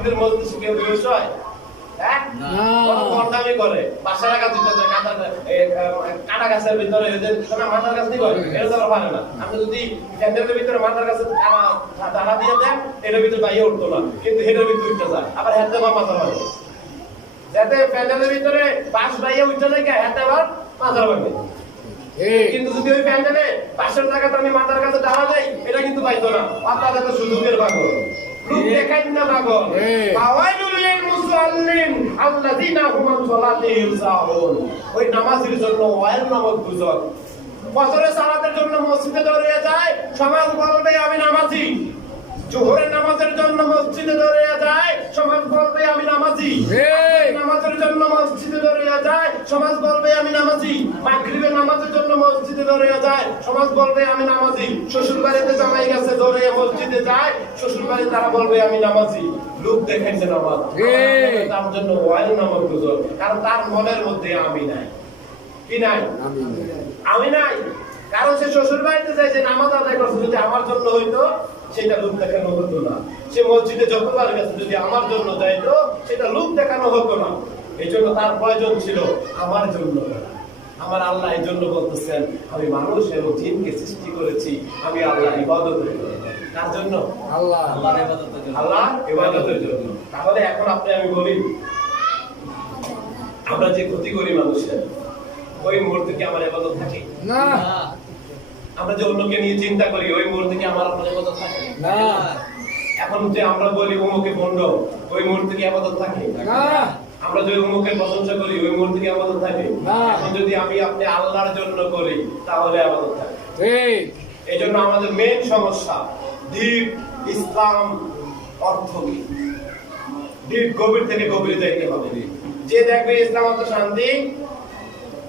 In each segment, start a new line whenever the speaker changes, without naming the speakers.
মাহফিলের মধ্যে কেউ বেরোস হয়?
না।
বড় বন্ডামি করে। বাসার গাছ দিতে কাঁটা এ, কাঁটা গাছের ভিতরে মাথার গাছ এটা তো পারে না। আপনি যদি ফ্যানের ভিতরে মাথার গাছে দানা দিয়ে দেন এটার ভিতরে বাইরে উঠতো না। কিন্তু হেটার ভিতরে উঠতে যায় আবার হেঁটে বা মাথার বাড়ি যাতে প্যান্ডেলের ভিতরে বাস বাইরে উঠতে যায় হেঁটে আবার মাথার বাড়ি কিন্তু যদি ওই প্যান্ডেলে পাঁচশো টাকাতে আমি মাথার কাছে দাঁড়া যাই এটা কিন্তু পাইতো না। আপনাদের তো সুযোগের পাগল লোক দেখাই না পাগল। ফাওয়াইলুল লিল মুসাল্লিন আল্লাযিনা হুম আন সালাতিহিম সাহুন। ওই নামাজের জন্য ওয়াইল নামক বছরে সালাতের জন্য মসজিদে দৌড়িয়ে যায়। সমাজ বলবে আমি নামাজি। জোহরের নামাজের জন্য মসজিদে দৌড়ে যায় সমাজ বলবে আমি নামাজি। নামাজের জন্য মসজিদে দৌড়িয়া যায় সমাজ বলবে আমি নামাজি। মাগরিবের নামাজের জন্য মসজিদে দৌড়িয়া যায় সমাজ বলবে আমি নামাজি। শ্বশুর বাড়িতে জামাই গেছে দৌড়ে মসজিদে যায় শ্বশুর বাড়ি তারা বলবে আমি নামাজি। লোক দেখেছে নামাজ। তার জন্য ওয়াইল নামক দুজন। কারণ তার মনের মধ্যে আমি নাই। কি নাই?
আমি
আমি নাই। কারণ সে শ্বশুর বাড়িতে যায় যে নামাজ আদায় করছে যদি আমার জন্য হইতো সেটা লোক দেখানো হতো না। সে মসজিদে যতবার গেছে যদি আমার জন্য যাইতো সেটা লোক দেখানো হতো না। এই জন্য তার প্রয়োজন ছিল আমার জন্য। আমার আল্লাহ এই জন্য বলতেছেন আমি মানুষ এবং জিনকে সৃষ্টি করেছি আমি আল্লাহ ইবাদত তার জন্য?
আল্লাহ।
আল্লাহ ইবাদতের জন্য। তাহলে এখন আপনি আমি বলি আমরা যে ক্ষতি করি মানুষের ওই মুহূর্তে কি আমার ইবাদত থাকে?
না।
আমরা যে অন্যকে নিয়ে চিন্তা করি ওই মুহূর্তে কি আমার আপনার ইবাদত থাকে?
না।
এখন যে আমরা বলি অমুকে বন্ড ওই মুহূর্তে কি আবাদত থাকে?
না।
আমরা যদি অমুকের প্রশংসা করি ওই মুহূর্তে কি আবাদত থাকে?
না।
এখন যদি আমি আপনি আল্লাহর জন্য করি তাহলে আবাদত থাকে।
ঠিক।
এই জন্য আমাদের মেন সমস্যা দীপ ইসলাম অর্থ কি? দীপ গভীর থেকে গভীরে দেখতে হবে। যে দেখবে ইসলাম অর্থ শান্তি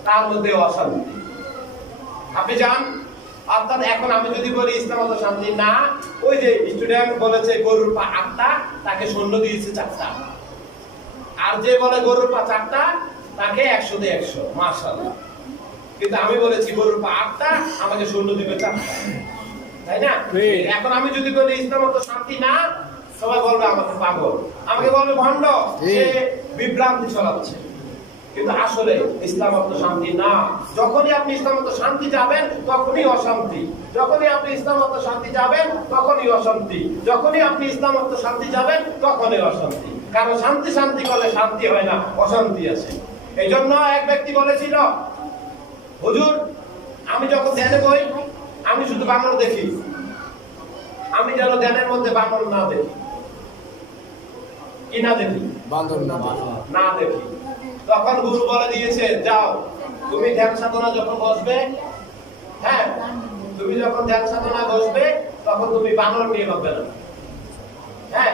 তার মধ্যে অশান্তি। আপনি যান অর্থাৎ এখন আমি যদি বলি ইসলাম শান্তি না ওই যে স্টুডেন্ট বলেছে গরুর পা আটটা তাকে দিয়েছে চারটা। আর যে বলে গরুর পা চারটা তাকে একশো দিয়ে একশো মার্শাল্লাহ কিন্তু আমি বলেছি গরুর পা আটটা আমাকে সৈন্য দিবে চারটা। তাই না। এখন আমি যদি বলি ইসলাম শান্তি না সবাই বলবে আমাকে পাগল। আমাকে বলবে ভণ্ড সে বিভ্রান্তি ছড়াচ্ছে। কিন্তু আসলে ইসলাম তো শান্তি না। যখনই আপনি ইসলাম তো শান্তি যাবেন তখনই অশান্তি। যখনই আপনি ইসলাম তো শান্তি যাবেন তখনই অশান্তি। যখনই আপনি ইসলাম তো শান্তি যাবেন তখনই অশান্তি। কারণ শান্তি শান্তি করলে শান্তি হয় না অশান্তি আছে। এই জন্য এক ব্যক্তি বলেছিল হুজুর আমি যখন ধ্যানে বই আমি শুধু বানর দেখি। আমি যেন ধ্যানের মধ্যে বানর না দেখি। কি না দেখি?
বান্দর না
দেখি। তখন গুরু বলে দিয়েছে যাও। তুমি ধ্যান সাধনা যখন বসবে হ্যাঁ তুমি যখন ধ্যান সাধনা বসবে তখন তুমি বানর নিয়ে ভাববে না। হ্যাঁ।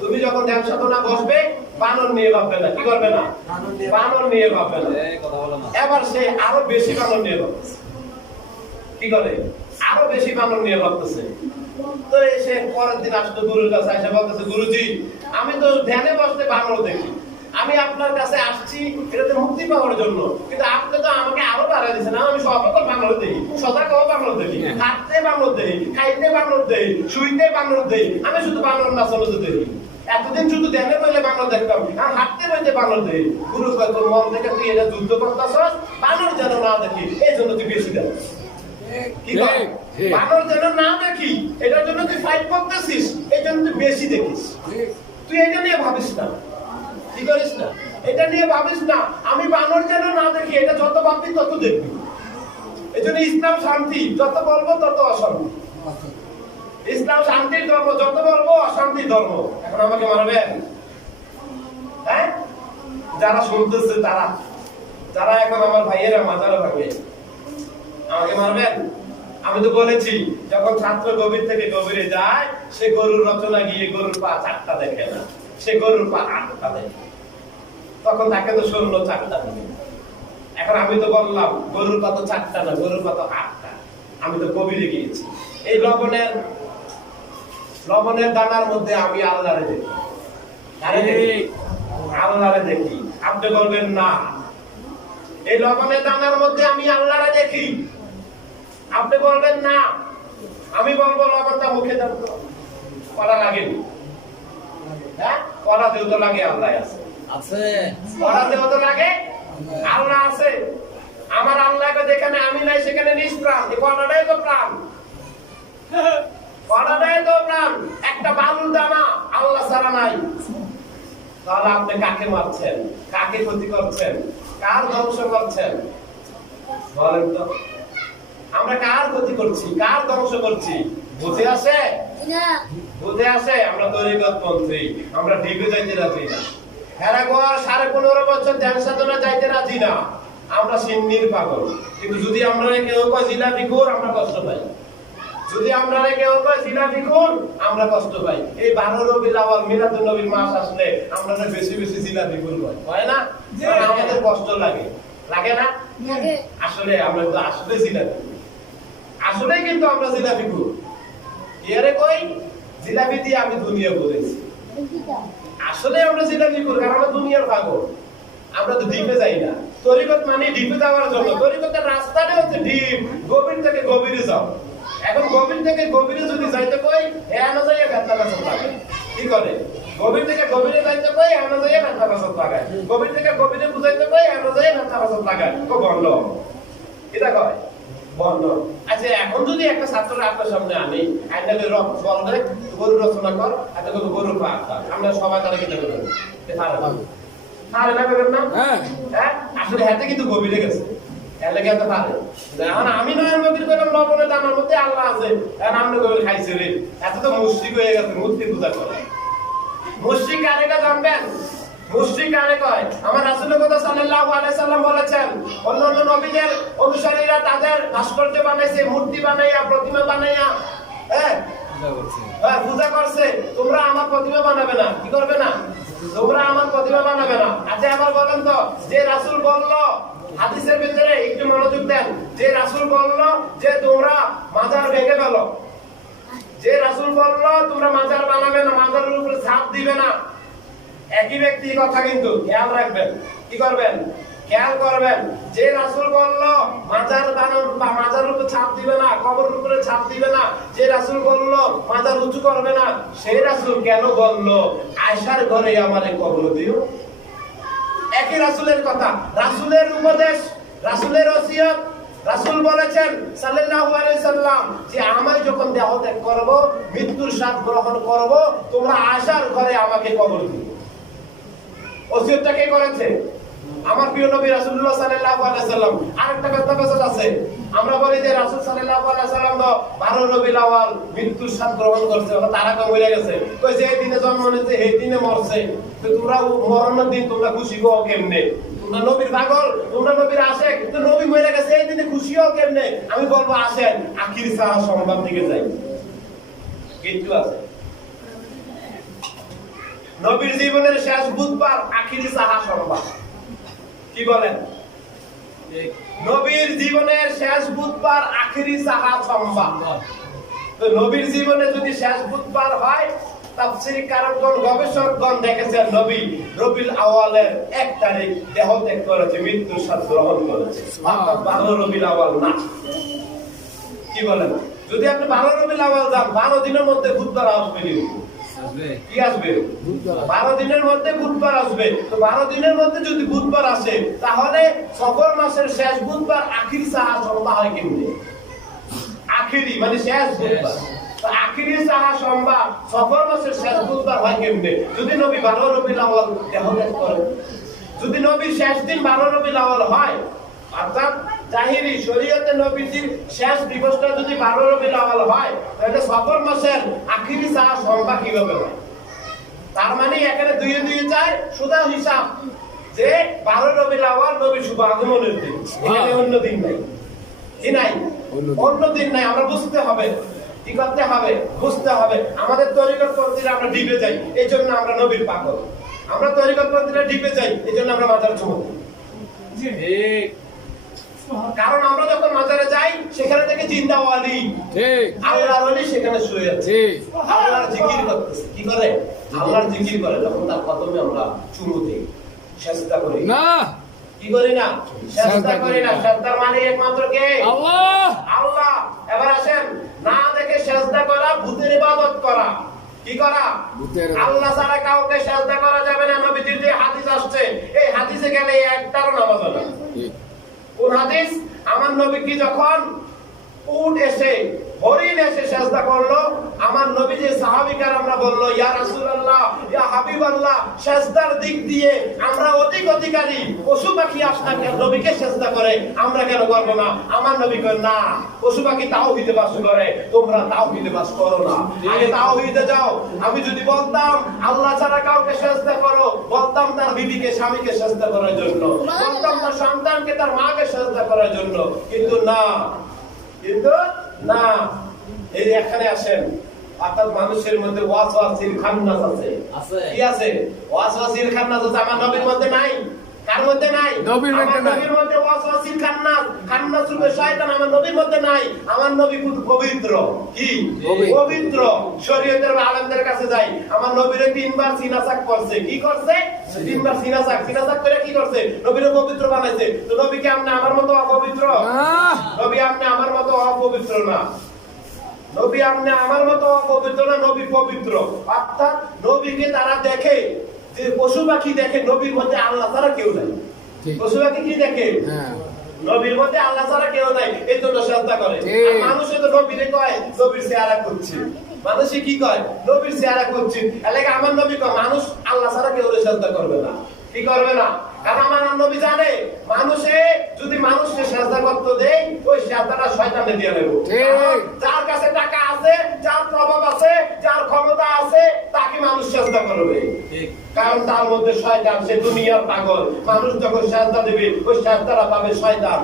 তুমি যখন ধ্যান সাধনা বসবে বানর নিয়ে ভাববে না। কি করবে না? বানর নিয়ে ভাববে না। এবার সে আরও বেশি বানর নিয়ে ভাবতেছে। কি করে? আরও বেশি বানর নিয়ে ভাবতেছে। তো এসে পরের দিন আসতো গুরুর কাছে এসে বলতেছে গুরুজি আমি তো ধ্যানে বসতে বানর দেখি। আমি আপনার কাছে আসছি এটাতে মুক্তি পাওয়ার জন্য। কিন্তু আপনি তো আমাকে আরও বাড়াই দিচ্ছেন আমি সর্বকল বানর দেখি। সদাকেও বানর দেখি। হাঁটতে বানর দেখি। খাইতে বানর দেখি। শুইতে বানর দেখি। আমি শুধু বানর না চলতে দেখি। এতদিন শুধু ধ্যানে বইলে বানর দেখতাম। আর হাঁটতে বইতে বানর দেখি। গুরু কয় তোর মন থেকে তুই এটা যুদ্ধ করতেছস। বানর যেন না দেখি এই জন্য তুই বেশি দেখ। কি। বানর যেন না দেখি এটার জন্য তুই ফাইট করতেছিস এই জন্য তুই বেশি দেখিস। তুই এটা নিয়ে ভাবিস না। কি করিস না? এটা নিয়ে ভাবিস না। আমি বানর যেন না দেখি, এটা যত ভাববি তত দেখবি। এই জন্য ইসলাম শান্তি, যত বলব তত অশান্তি। ইসলাম শান্তির ধর্ম, যত বলব অশান্তির ধর্ম। এখন আমাকে মারবেন হ্যাঁ? যারা শুনতেছে তারা। যারা এখন আমার ভাইয়েরা মাজারে ভাবে আমাকে মারবেন? আমি তো বলেছি যখন ছাত্র গভীর থেকে গভীরে যায় সে গরুর রচনা গিয়ে গরুর পা চারটা দেখে না সে গরুর পা আটটা দেখে। তখন তাকে তো শূন্য চারটা দিবে এখন আমি তো বললাম গরুর পা তো চারটা না গরুর পা তো আটটা। আমি তো গভীরে গিয়েছি। এই লবণের লবণের দানার মধ্যে আমি আল্লাহরে দেখি? আল্লাহরে দেখি। আপনি বলবেন না। এই লবণের দানার মধ্যে আমি আল্লাহরে দেখি। আপনি বলবেন না। আমি বলব লবণটা মুখে দেব করা লাগেনি হ্যাঁ? করা দেও তো লাগে আল্লাহ আছে।
আছে।
করা দেও তো লাগে আল্লাহ। আছে। আমার আল্লাহকে যেখানে আমি নাই সেখানে নিষ্প্রাণ এই করাটাই তো প্রাণ। করাটাই তো প্রাণ। একটা বালুর দানা আল্লাহ ছাড়া নাই। তাহলে আপনি কাকে মারছেন? কাকে ক্ষতি করছেন? কার ধ্বংস করছেন? বলেন তো। আমরা কার ক্ষতি করছি? কার ধ্বংস করছি? বুঝে আসে বুঝে আসে আমরা তরিকত মন্ত্রী আমরা ডিবে যাইতে রাজি না। হেরা গোয়া সাড়ে পনেরো বছর ধ্যান সাধনা যাইতে রাজি না। আমরা সিন্নির পাগল। কিন্তু যদি আমরা কেউ কয় জিলাপি খোর আমরা কষ্ট পাই। যদি আমরা কেউ কয় জিলাপি খোর আমরা কষ্ট পাই। এই বারো রবি আওয়াল মিলাদুল নবীর মাস আসলে আমরা বেশি বেশি জিলাপি খোর হয় হয় না? আমাদের কষ্ট লাগে। লাগে না? আসলে আমরা তো আসলে জিলাপি আসলে কিন্তু আমরা জিলাপি খোর এরে কই? জিলাপি দিয়ে আমি দুনিয়া বলেছি আসলে আমরা জিলাপি করি কারণ আমরা দুনিয়ার পাগল। আমরা তো ডিপে যাই না। তরিকত মানে ডিপে যাওয়ার জন্য। তরিকতের রাস্তাটা হচ্ছে ডিপ। গভীর থেকে গভীরে যাও। এখন গভীর থেকে গভীরে যদি যাইতে কই এখানে যাইয়া ভেতলা গাছ লাগায় কি করে? গভীর থেকে গভীরে যাইতে কই এখানে যাইয়া ভেতলা গাছ লাগায় গভীর থেকে গভীরে বুঝাইতে কই এখানে যাইয়া ভেতলা গাছ লাগায় তো বন্ধ। এটা কয়? বন্ধ। আচ্ছা এখন যদি একটা ছাত্র আপনার সামনে আনি আইনাকে রক বলবে গরু রচনা কর এত কত গরু পাক আমরা সবাই তারা কিনে করবেন পারে না।
হ্যাঁ।
হ্যাঁ? আসলে হাতে কিন্তু গভীরে গেছে। এর লাগে এত পারে। এখন আমি দানার মধ্যে আল্লাহ আছে। আমরা গভীর খাইছে রে। এত তো মুশরিক হয়ে গেছে মূর্তি পূজা করে। মুশরিক কারেকা জানবেন? মুশরিক কারে কয়? আমার রাসূলের কথা সাল্লাল্লাহু আলাইহি সাল্লাম বলেছেন অন্য অন্য নবীদের অনুসারীরা তাদের ভাস্কর্য বানাইছে মূর্তি বানাইয়া প্রতিমা বানাইয়া। হ্যাঁ পূজা করছে। তোমরা আমার প্রতিমা বানাবে না। কি করবে না? তোমরা আমার প্রতিমা বানাবে না। আচ্ছা আবার বলেন তো যে রাসূল বলল হাদিসের ভিতরে একটু মনোযোগ দেন। যে রাসূল বলল যে তোমরা মাজার ভেঙে ফেলো। যে রাসূল বলল তোমরা মাজার বানাবে না মাজারের উপরে ছাপ দিবে না। একই ব্যক্তি কথা কিন্তু খেয়াল রাখবেন। কি করবেন? খেয়াল করবেন, যে রাসূল বলল, মাজার বানান বা মাজার উপরে ছাপ দিবে না, কবরের উপরে ছাপ দিবে না, যে রাসূল বলল, মাজার উঁচু করবে না সেই রাসূল কেন বলল আয়সার ঘরে আমারে কবর দিও। একই রাসূলের কথা, রাসূলের উপদেশ, রাসূলের ওসিয়ত, রাসূল বলেছেন সাল্লাল্লাহু আলাইহি সাল্লাম যে আমায় যখন দেহ ত্যাগ করব, মৃত্যুর স্বাদ গ্রহণ করব, তোমরা আয়সার ঘরে আমাকে কবর দিও। ওসিয়তটা কে করেছে? আমার প্রিয় নবী রাসূলুল্লাহ সাল্লাল্লাহু আলাইহি সাল্লাম। আরেকটা কথা কথা আছে। আমরা বলি যে রাসূল সাল্লাল্লাহু আলাইহি সাল্লাম তো 12 রবিউল মৃত্যুর গ্রহণ তারা কম হয়ে গেছে। কই যে দিনে জন্ম এই দিনে মরছে। তো তোমরা মরণের দিন, তোমরা খুশি হও কেমনে? তোমরা নবীর পাগল, তোমরা নবীর আশেক, তো নবী মরে গেছে, এই দিনে খুশি হও কেমনে? আমি বলব আসেন, আখির সাহা সম্ভব দিকে যাই। কিন্তু আছে। নবীর জীবনের শেষ বুধবার আখিরি সাহা সংবাদ কি বলেন? নবীর জীবনের শেষ বুধবার আখিরি সাহা সংবাদ তো নবীর জীবনে যদি শেষ বুধবার হয়, তাফসীর গবেষকগণ দেখেছেন নবী রবিউল আওয়ালের এক তারিখ দেহ ত্যাগ করেছে মৃত্যুর স্বাদ গ্রহণ করেছে। রবিউল আওয়াল না। কি বলেন? যদি আপনি বারো রবিউল আওয়াল যান, বারো দিনের মধ্যে বুধবার আসবে নি। কি আসবে? বারো দিনের মধ্যে বুধবার আসবে। তো বারো দিনের মধ্যে যদি বুধবার আসে তাহলে সফর মাসের শেষ বুধবার আখির সাহা হয় আখিরি মানে শেষ বুধবার। আখিরি সাহা সফর মাসের শেষ বুধবার হয় কেমনে? যদি নবী বারো রবি লাওয়াল দেহত্যাগ যদি নবীর শেষ দিন বারো রবি লাওয়াল হয় অর্থাৎ জাহিরি শরীয়তে নবীজির শেষ দিবসটা যদি বারো রবি লাওয়াল হয় তাহলে সফর মাসের আখিরি সাহা সম্ভা কীভাবে হয়? তার মানে এখানে দুইয়ে দুইয়ে চাই সুদা হিসাব যে বারো রবি লাওয়াল নবী শুভ আগমনের দিন। এখানে অন্য দিন নাই। কি নাই?
অন্য দিন।
নাই আমরা বুঝতে হবে। কি করতে হবে? বুঝতে হবে। আমাদের তরিকত পন্থীরা আমরা ডিবে যাই এই জন্য আমরা নবীর পাগল। আমরা তরিকত পন্থীরা ডিবে যাই এই জন্য আমরা মাজার চুমকি
ঠিক
কারণ আমরা যখন মাজারে যাই সেখানে থেকে জিন্দা ওয়ালি আল্লাহর ওলি সেখানে শুয়ে আছে। আল্লাহর জিকির করতেছে। কি করে? আল্লাহর জিকির করে। তখন তার কদমে আমরা চুমু দিই চেষ্টা করি।
না।
কি করি না? চেষ্টা করি না। চেষ্টার মানে একমাত্র কে?
আল্লাহ!
আল্লাহ! এবার আসেন। না দেখে চেষ্টা করা ভূতের ইবাদত করা। কি করা? আল্লাহ ছাড়া কাউকে সাজদা করা যাবে না। নবীজির যে হাদিস আসছে এই হাদিসে গেলে একটারও নামাজ হবে কোন হাদিস আমার নবী কি যখন উট এসে হরিণ এসে সেজদা করল, আমার নবী যে সাহাবিকার আমরা বলল, ইয়া রাসূলুল্লাহ, ইয়া হাবিবাল্লাহ, সেজদার দিক দিয়ে আমরা অধিক অধিকারী, পশু পাখি আপনার নবীকে সেজদা করে, আমরা কেন করব না? আমার নবী কয়, না, পশু পাখি তাও হিতে বাস করে, তোমরা তাও হিতে বাস করো না। আগে তাও হিতে যাও, আমি যদি বলতাম, আল্লাহ ছাড়া কাউকে সেজদা করো, বলতাম তার বিবিকে, স্বামীকে সেজদা করার জন্য, বলতাম তার সন্তানকে তার মাকে সেজদা করার জন্য। কিন্তু না, কিন্তু না এই এখানে আসেন অর্থাৎ মানুষের মধ্যে ওয়াসওয়াসির খান্নাস আছে।
আছে।
কি আছে? ওয়াসওয়াসির খান্নাস আছে আমার নবীর মধ্যে নাই। কার মধ্যে নাই?
নবীর মধ্যে নাই।
নবীর মধ্যে ওয়াসওয়াসির খান্নাস খান্নাস রূপে শয়তান আমার নবীর মধ্যে নাই। আমার নবী খুব পবিত্র। কি?
পবিত্র।
পবিত্র। শরীয়তের আলেমদের কাছে যাই। আমার নবীরে তিনবার সিনাসাক করছে। কি করছে? তিনবার সিনাসাক। সিনাসাক করে কি করছে? নবীরে পবিত্র বানাইছে। তো নবীকে আপনি আমার মতো অপবিত্র! নবী আপনি আমার মতো অপবিত্র না। নবী আপনি আমার মতো অপবিত্র না নবী পবিত্র। অর্থাৎ নবীকে তারা দেখে। পশু পাখি দেখে নবীর মধ্যে আল্লাহ তারা কেউ নাই। পশু পাখি কি দেখে?
হ্যাঁ।
নবীর মধ্যে আল্লাহ ছাড়া কেউ নাই এই জন্য শ্রদ্ধা করে। মানুষে তো নবীরে কয় নবীর চেহারা করছে মানুষে কি কয়? নবীর চেহারা করছে এলাকা আমার নবী কয় মানুষ আল্লাহ ছাড়া কেউ শ্রদ্ধা করবে না। কি করবে না? কারণ আমার নবী জানে মানুষে যদি মানুষকে শ্রদ্ধা করতে দেয় ওই শ্রদ্ধাটা শয়তানে দিয়ে নেব যার কাছে টাকা আছে যার প্রভাব আছে যার ক্ষমতা আছে তাকে মানুষ শ্রদ্ধা করবে। কারণ তার মধ্যে শয়তান সে দুনিয়ার পাগল। মানুষ যখন সাজদা দেবে ওই সাজদারা পাবে শয়তান।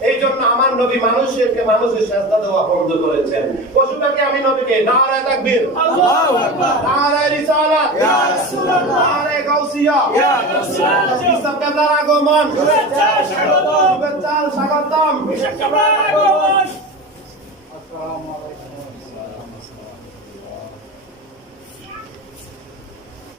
এই জন্য আমার নবী মানুষকে মানুষের সাজদা দেওয়া বন্ধ করেছেন। পশুটাকে আমি নবীকে নারায় তাকবীর।
আল্লাহু আকবার।
নারায় রিসালাত।
ইয়া রাসূলুল্লাহ।
নারায় গাউসিয়া।
ইয়া রাসূলুল্লাহ।
ইসলামের আগমন।
শুভেচ্ছা, স্বাগতম।
শুভেচ্ছা স্বাগতম।
বিশ্বকাপের আগমন।